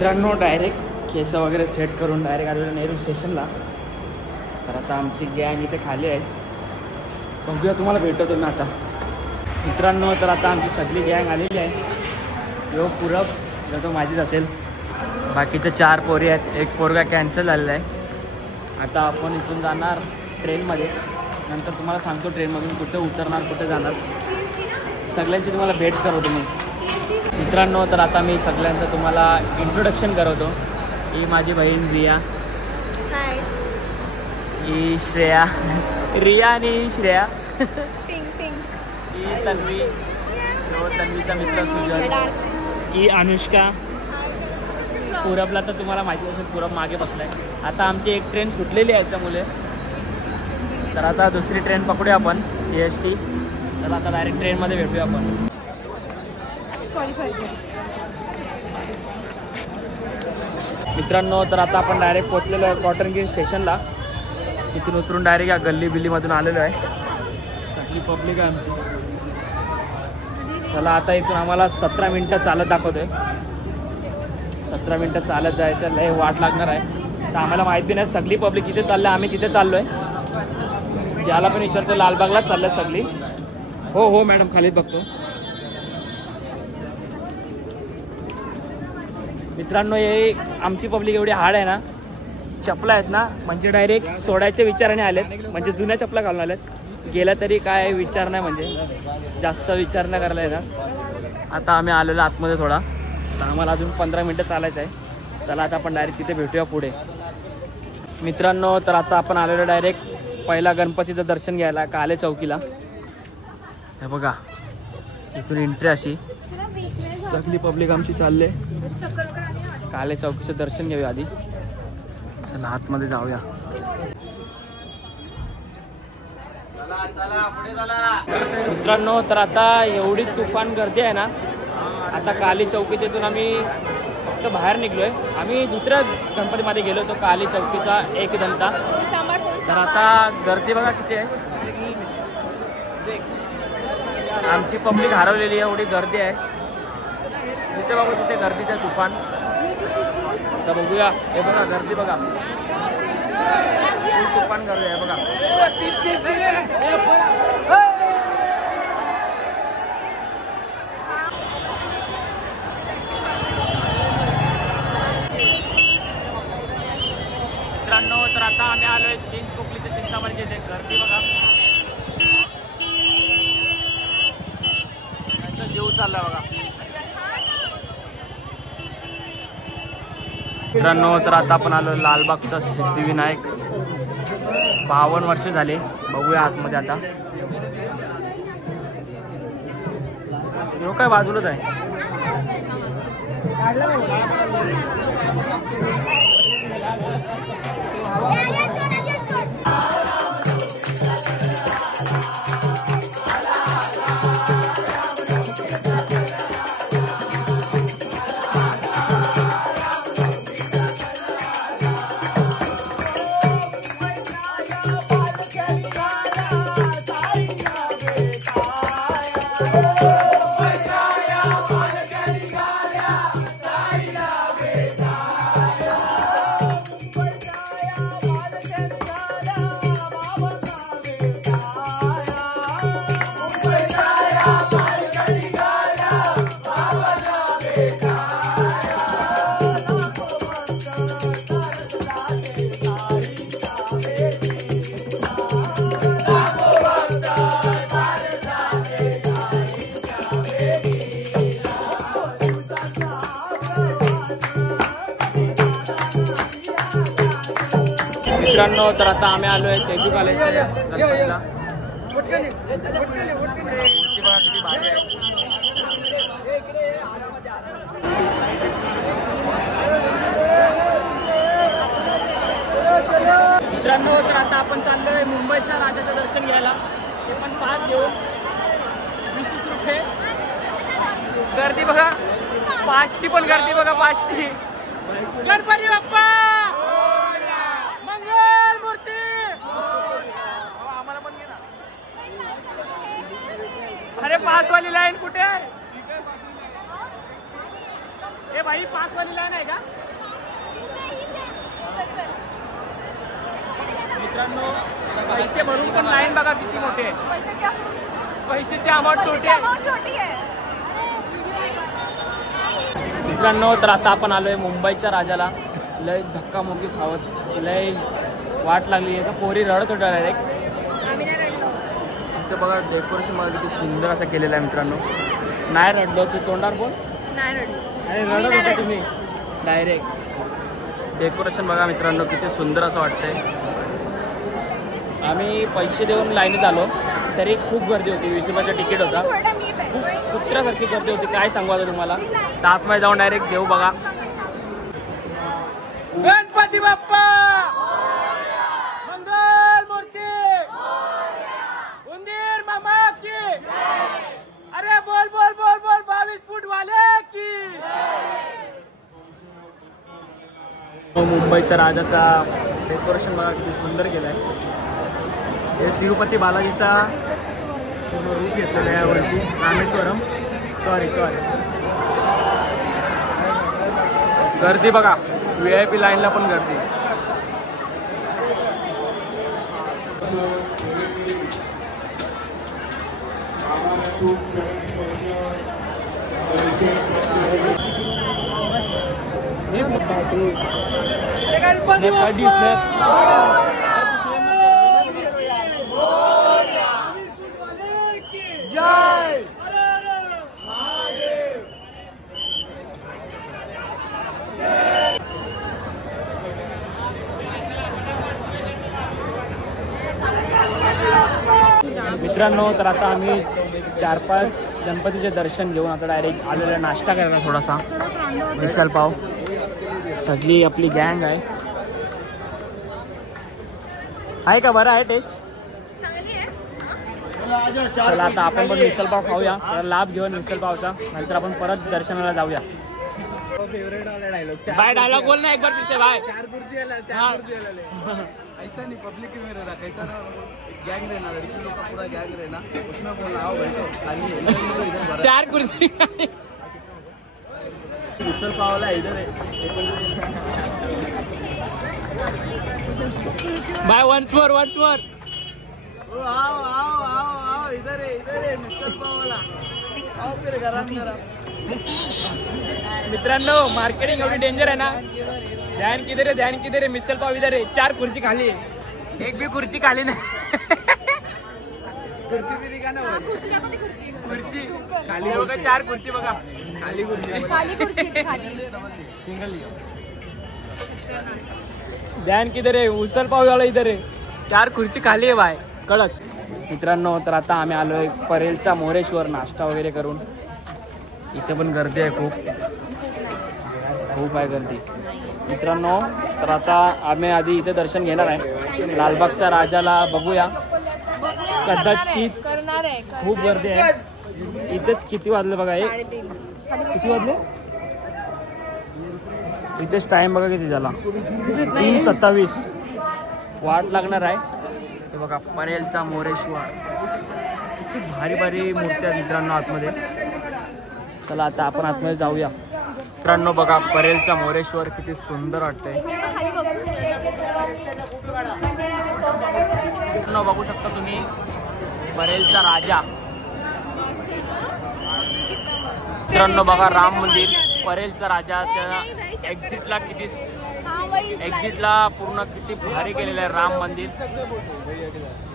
मित्रांनो डायरेक्ट केस वगैरे सेट करून डायरेक्ट आलेलो नेहरू स्टेशनला. तर आता आमची गँग इथे खाली आहे. बघूया तुम्हाला भेटतो मी आता. मित्रांनो तर आता आमची सगळी गँग आलेली आहे. यो पूरब जर तो माझीच असेल. बाकीचे 4 पोरी आहेत. एक पोरगा कॅन्सल झालेला आहे. आता आपण इथून जाणार ट्रेनमध्ये. नंतर तुम्हाला सांगतो ट्रेनमधून कुठे उतरणार कुठे जाणार सगळ्यांची तुम्हाला भेट करवतो मी. मित्रांनो तर आता मी सगळ्यांचं तुम्हाला इंट्रोडक्शन करवतो. ही माझी बहीण रिया. हाय. ही श्रेया. रिया आणि श्रेया. Pink pink. ही तन्वी. तन्वीचा मित्र सुजल. ही अनुष्का. पूरबला तर तुम्हाला माहिती असेल पूरब मागे बसलाय. आता आमची एक ट्रेन सुटलेली आहे याच्यामुळे. तर आता दुसरी ट्रेन पकडूया आपण CST. चला आता डायरेक्ट ट्रेनमध्ये भेटूया आपण. मित्रांनो तर आता आपण डायरेक्ट पोहोचलेलो आहे कॉटनगिरी स्टेशनला. इथून उतरून डायरेक्ट या गल्ली बिल्लीमधून आलेलो आहे. सगळी पब्लिक आहे आमची. चला आता इथून आम्हाला 17 मिनटं चालत दाखवतोय. 17 मिनटं चालत जायचं लय वाट लागणार आहे. तर आम्हाला माहिती नाही सगळी पब्लिक इथे चाललं आहे. आम्ही तिथे चाललो आहे. ज्याला पण विचारतो लालबागलाच चाललं आहे सगळी. हो हो मॅडम खालीच बघतो. मित्रांनो हे आमची पब्लिक एवढी हार्ड आहे ना. चपला आहेत ना म्हणजे डायरेक्ट सोडायच्या विचाराने आलेत. म्हणजे जुन्या चपला घालून आलेत. गेला तरी काय विचार नाही म्हणजे जास्त विचार नाही करायला येणार. आता आम्ही आलेलो आतमध्ये थोडा. तर आम्हाला अजून 15 मिनटं चालायचं आहे. चला आता आपण डायरेक्ट तिथे भेटूया पुढे. मित्रांनो तर आता आपण आलेलो डायरेक्ट पहिला गणपतीचं दर्शन घ्यायला काले चौकीला. हे बघा इथून एंट्री अशी. सगळी पब्लिक आमची चालले. काले चौकीचं दर्शन घेऊया आधी. चला आतमध्ये जाऊया. मित्रांनो तर आता एवढी तुफान गर्दी आहे ना. आता काली चौकीच्यातून आम्ही फक्त बाहेर निघलोय. आम्ही दुसऱ्या गणपतीमध्ये गेलो होतो काली चौकीचा एक दंता. तर आता गर्दी बघा किती आहे. आमची पब्लिक हरवलेली आहे. एवढी गर्दी आहे. जिथे बघू तिथे गर्दीचं तुफान. आता बघूया. हे बघा गर्दी बघा. तुफान गर्दी आहे बघा. मित्रांनो तर आता आम्ही आलोय चिंचपोकलीच्या चिंतामणीच्या इथे. गर्दी बघा. त्यांचा जीव चालला बघा. मित्रांनो तर आता आपण आलो लालबागचा सिद्धिविनायक. 52 वर्ष झाले. बघूया आतमध्ये आता. काय बाजूलाच आहे. मित्रांनो तर आता आम्ही आलोय तेजू कॉलेजच्या गणपतीला. किती भारी आहे. मित्रांनो तर आता आपण चाललोय मुंबईच्या राजाचं दर्शन घ्यायला. ते पण पास घेऊन 20 रुपये. गर्दी बघा. 500 पण गर्दी बघा. 500. गणपती बाप्पा मंगल मूर्ती. अरे पासवाली लाईन कुठे आहे. हे भाई 5 वाली लाईन आहे का मित्रांनो? पैसे भरून पण लाईन बघा किती मोठे आहे. पैशाची अमाऊंट छोटी आहे मित्रांनो. तर आता आपण आलोय मुंबईच्या राजाला. लय धक्का मुक्की खावत लय वाट लागली आहे. पोरी रडत होत्या डायरेक्ट. इथं बघा डेकोरेशन मला किती सुंदर असं केलेलं आहे मित्रांनो. नाही रडलो तू तोंडार बोल. नाही रडत होता तुम्ही डायरेक्ट. डेकोरेशन बघा मित्रांनो किती सुंदर असं वाटतंय. आम्ही पैसे देऊन लाईनीत आलो तरी खूप गर्दी होती. 20 रुपयाचं तिकीट होता. खूप कुत्र्यासारखी गर्दी होती. काय सांगू आता तुम्हाला. तर आतमध्ये जाऊन डायरेक्ट देऊ बघा. गणपती बाप्पा मंगल मूर्ती उंदीर मामा की. अरे बोल बोल बोल बोल 22 फूट वाले की. मुंबईच्या राजाचा डेकोरेशन बघा किती सुंदर केलंय. हे तिरुपती बालाजीचा रूप घेतलेलं आहे यावर्षी. रामेश्वरम सॉरी गर्दी बघा. VIP लाईनला पण गर्दी. मित्रांनो तर आता आम्ही 4-5 गणपतीचे दर्शन घेऊन आता डायरेक्ट आलेला नाश्ता करायला. थोडासा मिसल पाव. सगळी आपली गँग आहे का. बरं आहे टेस्ट. चला आता आपण पण मिसल पाव खाऊया. लाभ घेऊन मिसल पावचा. नंतर आपण परत दर्शनाला जाऊया. भाई डायलॉग बोल ना एक बार पीछे भाई. 4 कुर्सी ऐसा नहीं पब्लिक में रहना कैसा ना गैंग रहना लड़की लोग का पूरा गैंग रहना उसमें बोलना आओ बैठो खाली 4 कुर्सी मिसल पावला इधर है भाई वंस मोर ओ आओ इधर है मिसल पावला आओ फिर गरम मित्रांनो मार्केटिंग एवढी डेंजर आहे ना. ध्यान किधर है मिसल पाव इधर है. 4 खुर्ची खाली है. एक भी खुर्ची खाली नाही. खुर्ची भी दिखा ना. खुर्ची खाली बघा. 4 खुर्ची बघा. खाली खुर्ची सिंगल. ध्यान किधर है उसल पाव वाला इधर है. 4 खुर्ची खाली आहे बाय कडक. मित्रांनो तर आता आम्ही आलोय परेलचा मोरेश्वर नाश्ता वगैरे करून. इथे पण गर्दी आहे खूप आहे गर्दी मित्रांनो. तर आता आम्ही आधी इथे दर्शन घेणार आहे. लालबागच्या राजाला बघूया. कदाचित खूप गर्दी आहे इथेच. किती वाजले बघा. किती वाजले इथेच. टाइम बघा किती झाला. 3:27. वाट लागणार आहे. हे बघा परेलचा मोरेश्वर. किती भारी मूर्ती आहेत मित्रांनो आतमध्ये. चला आता आपण आतमध्ये जाऊया. मित्रांनो बघा परेलचा मोरेश्वर किती सुंदर वाटतंय. बघू शकता तुम्ही परेलचा राजा. मित्रांनो बघा राम मंदिर. परेलचा राजाच्या एक्झिटला पूर्ण किती भारी केलेलं आहे राम मंदिर.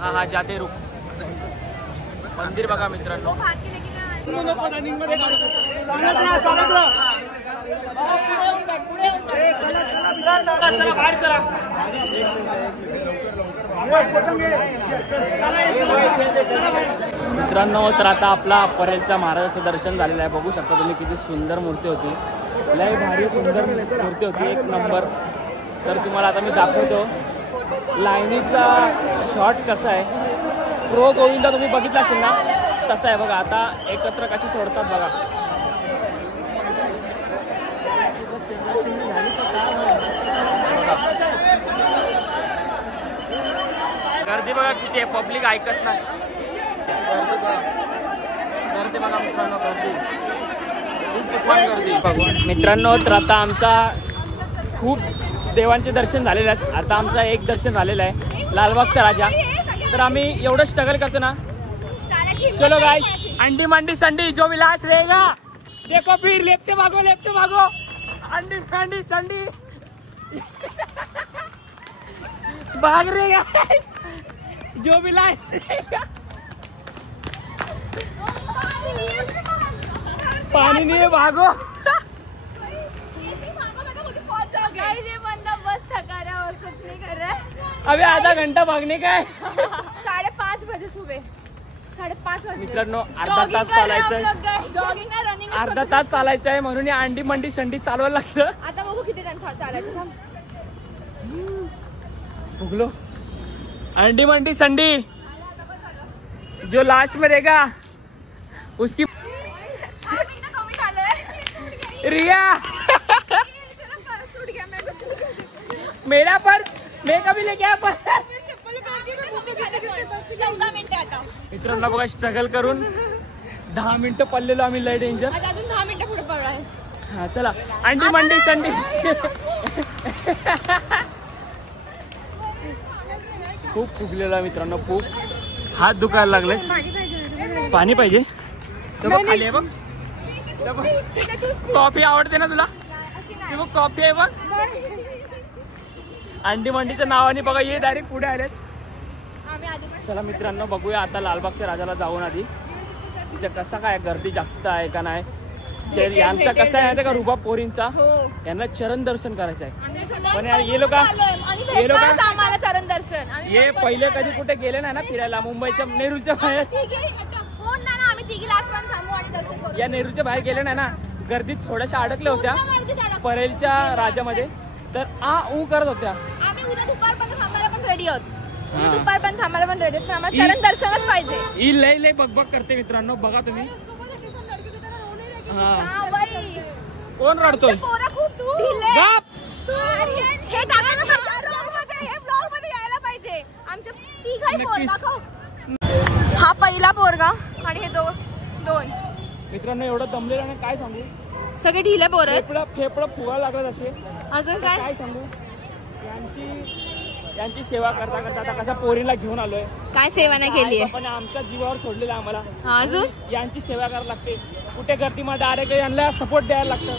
हा जाते रुक मंदिर बघा मित्रांनो. मित्रांनो तर आता आपला परेलच्या महाराजाचं दर्शन झालेलं आहे. बघू शकता तुम्ही किती सुंदर मूर्ती होती. लय भारी सुंदर मूर्ती होती. 1 नंबर. तर तुम्हाला आता मी दाखवतो लाईनीचा शॉट कसा आहे. प्रो गोविंदा तुम्ही बघितला असेल ना तसा आहे बघा. आता एकत्र कशी सोडतात बघा. गर्दी बघा किती आहे. पब्लिक ऐकत नाही. गर्दी बघा मित्रांनो गर्दी. मित्रांनो, तर आता आमचा खूप देवांचे दर्शन झालेले आहेत. आता आमचा एक दर्शन झालेलं आहे, लालबागचा राजा. तर आम्ही एवढं स्ट्रगल करतो ना. चलो गाइस, अंडी मंडी संडी जो भी लास्ट रहेगा देखो, फिर लेफ्ट से भागो, लेफ्ट से भागो. अंडी मंडी संडी भाग रहेगा जो भी लास्ट रहेगा. पानी नहीं है, भागो. अभी आधा घंटा भागने का है. 5:30 बजे सुबह 5:30 वाजता. मित्रांनो, अर्धा तास चालायचंय, जॉगिंग नाही, रनिंग. अर्धा तास चालायचंय म्हणून या अंडी मंडी संडी चालवायला लागतं. आता बघू किती टाइम चालायचं. थांब. भुगलो. अंडी मंडी संडी जो लास्ट में रहेगा उसकी. रिया मेरा पर्स मैं कभी लेके आया पर्स. 14 मिनिटं आता. मित्रांनो बघा, स्ट्रगल करून 10 मिनिटं पडलेलो आम्ही. लय डेंजर. अजून 10 मिनिटं पुढे पडणार. हा चला, अंडी मंडी संडी. खूप फुगलेला मित्रांनो, खूप हात दुखायला लागले. पाणी पाहिजे. खाली आहे बघ. कॉफी आवडते ना तुला? ते बघ, कॉफी आहे बघ. अंडी मंडीच्या नावाने बघा, ये डायरेक्ट पुढे आलेस. चला मित्रांनो, बघूया आता लालबागच्या राजाला जाऊन आधी तिथे कसा काय गर्दी जास्त आहे का नाही. यांचा कसा आहे का, रुबाब पोरींचा, यांना चरण दर्शन करायचं आहे. पण ये लोक चरण दर्शन. हे पहिले कधी कुठे गेले नाही ना फिरायला, मुंबईच्या नेरूरच्या बाहेर. या नेरूरच्या बाहेर गेले नाही ना, गर्दीत थोड्याशा अडकल्या होत्या परेलच्या राजामध्ये. तर ऊ करत होत्या. आम्ही उद्या दुपारपर्यंत थांबायला पण रेडी आहोत. दुपारपर्यंत थांबायला पण रेडी आहोत. आम्हाला चरण दर्शनच पाहिजे. ही लय लय बकबक करते मित्रांनो, बघा तुम्ही. कोण रडतोय? हा पहिला पोरगा आणि हे दोन. मित्रांनो, एवढं दमलेलं नाही, काय सांगू. सगळे ढिले पोर आहेत. फेफडं फुगायला लागत असे. अजून काय सांगू. यांची सेवा करता करता आता कसा पोरीला घेऊन आलोय. काय सेवा नाही केली पण आमच्या जीवावर सोडलेलं आम्हाला. अजून यांची सेवा करायला लागते. कुठे गर्दीमध्ये डायरेक्ट यांना सपोर्ट द्यायला लागतं.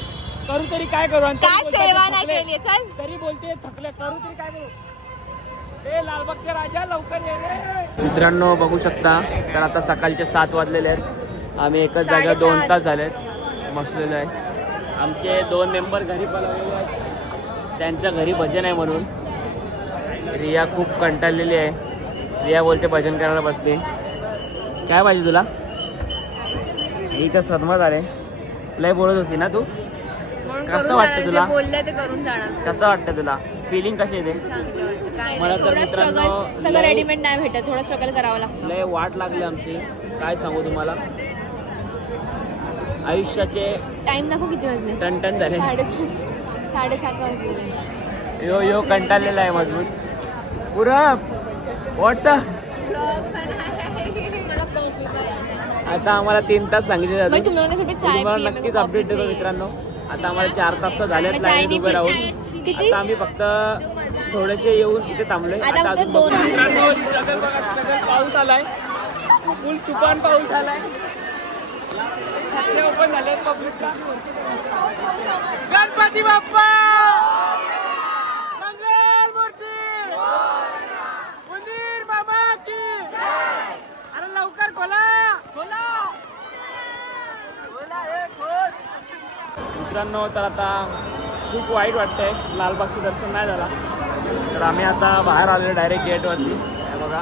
करू तरी काय करू. काय सेवा नाही केली. चल, तरी बोलते थकले, करू तरी काय करू. ए लालबागचा राजा, लवकर ये रे. मित्रांनो बघू शकता, तर आता सकाळचे 7 वाजलेले आहेत. आम्ही एकच जागा 2 तास झालेत बसलेलो आहे. आमचे 2 मेंबर घरी बोलावलेले आहेत, त्यांच्या घरी भजन आहे म्हणून. रिया खूप कंटाळलेली आहे. रिया बोलते भजन करायला बसते. काय पाहिजे तुला? इथं सदमा झाले. लय बोलत होती ना तू. कसं वाटतं तुला? बोलले ते करून जाणार. कसं वाटतं तुला? फिलिंग कशी येते? मला तर मित्रांनो सगळं रेडीमेड नाही भेटत, थोडं स्ट्रगल करावं लागतं. लय वाट लागली आमची. काय सांगू तुम्हाला, आयुष्याचे टाइम दाखव किती वाजले. टन झाले. 7:30 वाजले. यो कंटाळलेला आहे मजबूत पुरा. व्हॉट्सअप आता आम्हाला 3 तास सांगितले जाते. तुम्हाला नक्कीच अपडेट देतो मित्रांनो. आता आम्हाला 4 तास तर झालेत लाईन उभे राहून. आता आम्ही फक्त थोडेसे येऊन इथे थांबलोय. आता स्ट्रगल बघा, स्ट्रगल. पाऊस आलाय, फुल तुफान पाऊस आलाय. छत्र्या ओपन झाले पब्लिकला. गणपती बाप्पा मंगल मूर्ती, उंदीर बाबा की. अरे लवकर खोला. मित्रांनो, तर आता खूप वाईट वाटतंय, लालबागचं दर्शन नाही झाला. तर आम्ही आता बाहेर आलेलो डायरेक्ट गेटवरती. बघा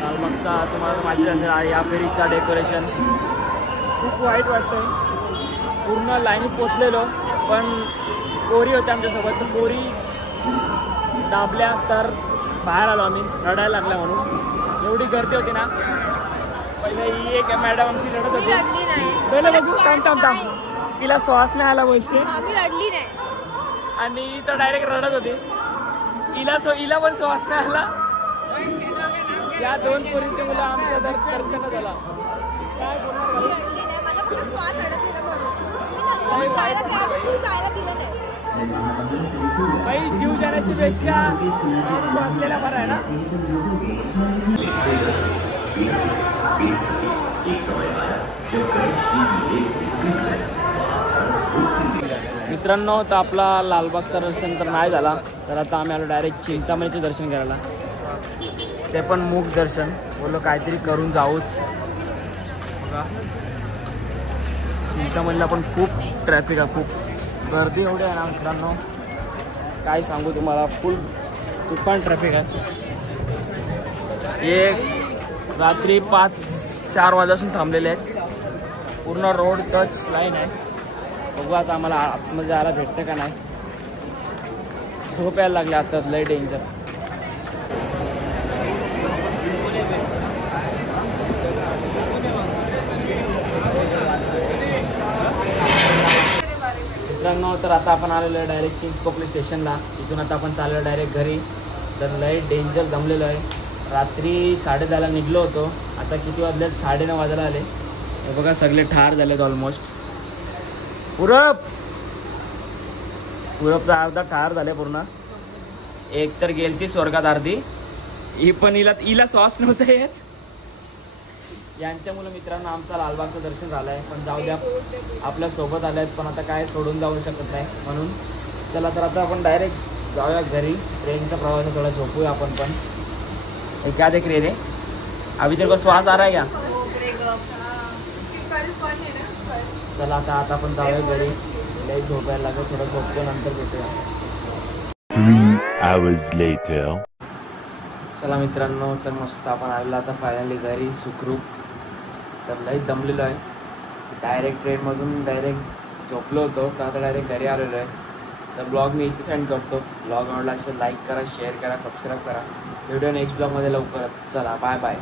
लालबागचा तुम्हाला माहिती असेल, या फेरीचा डेकोरेशन. खूप वाईट वाटतंय. पूर्ण लाईनीत पोचलेलो, पण पोरी होत्या आमच्यासोबत. तर पोरी दाबल्या, तर बाहेर आलो आम्ही. रडायला लागल्या म्हणून. एवढी गर्दी होती ना. पहिले ही एक मॅडम आमची रडत होती. पहिले बघू थांब. तिला श्वास नाही आला बोलते. रडली नाही. आणि तर डायरेक्ट रडत होती. हिला पण श्वास नाही आला. या 2 पोरींच्या मुलं आमच्या दर्शन झाला. काय बोलणार. श्वास अडकलेला म्हणून. जायला तयार होती, जायला दिलं नाही. बाई जीव जाण्याची पेक्षा वाचलेला बरं आहे ना. मित्रांनो, तर आपला लालबागचा दर्शन तर नाही झाला, तर आता आम्ही आलो डायरेक्ट चिंतामणीचं दर्शन करायला. ते पण मूक दर्शन. बोललो काहीतरी करून जाऊच. बघा चिंतामणीला पण खूप ट्रॅफिक आहे, खूप गर्दी एवढी आहे ना मित्रांनो, काय सांगू तुम्हाला. फुल तुफान ट्रॅफिक आहे. एक रात्री 5-4 वाजल्यापासून थांबलेले आहेत. पूर्ण रोड टच लाईन आहे. बघू आता आम्हाला आतमध्ये जायला भेटतं का नाही. झोप यायला लागले आता, लय डेंजर. मित्रांनो, तर आता आपण आलेलो आहे डायरेक्ट चिंचपोकली स्टेशनला. इथून आता आपण चाललो डायरेक्ट घरी. तर लय डेंजर दमलेलो आहे. रात्री 10:30ला निघलो होतो, आता किती वाजले, 9:30 वाजायला आले. हे बघा सगळे ठार झालेत ऑलमोस्ट. पुरबचा अर्धा ठार झाले पूर्ण. एक तर गेलती स्वर्गात अर्धी, ही पण हिला श्वास नव्हता येत. यांच्यामुळे मित्रांनो आमचा लालबागचं दर्शन झालं आहे. पण जाऊ द्या, आपल्या सोबत आले आहेत, पण आता काय सोडून जाऊ शकत नाही. म्हणून चला तर आता आपण डायरेक्ट जाऊया घरी. ट्रेनचा प्रवास थोडा झोपूया आपण पण. क्या देख रहे रे अभी तेरे को श्वास आ रहा है क्या? चला आता आपण जाऊया घरी. लई झोपायला लागेल, थोडं झोपतो, नंतर भेटूया. 3 hours later. चला मित्रांनो, तर मस्त आपण आलेलो आता फायनली घरी सुखरूप. तर लई दमलेलो आहे. डायरेक्ट ट्रेनमधून डायरेक्ट झोपलो होतो, तर आता डायरेक्ट घरी आलेलो आहे. तर ब्लॉग मी इथे सेंड करतो. ब्लॉग आवडला असेल लाईक करा, शेअर करा, सबस्क्राईब करा. व्हिडिओ नेक्स्ट ब्लॉगमध्ये लवकरच. चला बाय बाय.